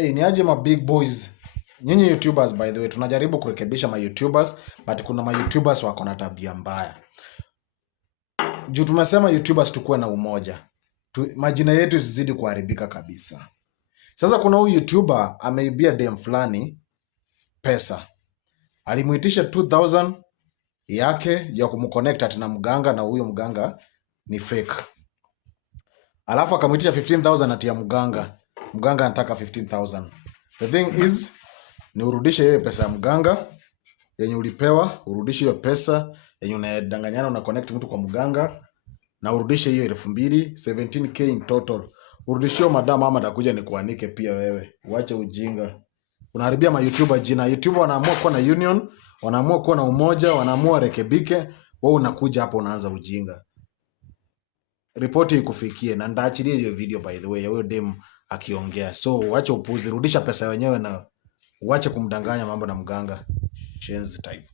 Hey, ni aje ma big boys. Nyinyi YouTubers by the way, tunajaribu kurekebisha ma YouTubers, but kuna ma YouTubers wako na tabia mbaya. Juu tumesema YouTubers tukuwe na umoja. Majina yetu zizidi kuharibika kabisa. Sasa kuna huyu YouTuber ameibia dem fulani pesa. Alimuitisha 2000 yake ya kumconnect ati na mganga, na huyo mganga ni fake. Alafu akamuitisha 15000 ati ya mganga. Mganga anataka 15000. The thing is, ni urudishe hiyo pesa ya mganga yenye ulipewa, urudishe hiyo pesa yenye unadanganyana una connect mtu kwa mganga, na urudishe hiyo 2000, 17k in total. Urudishe hiyo madam, ama atakuja ni kuanike pia wewe. Uache ujinga. Unaharibia ma YouTuber jina. YouTuber wanaamua kuwa na union, wanaamua kuwa na umoja, wanaamua rekebike, wewe unakuja hapo unaanza ujinga. Ripoti ikufikie, na ndaachilia hiyo video by the way ya huyo dem akiongea. So uache upuzi, rudisha pesa wenyewe na uache kumdanganya mambo na mganga. Change type.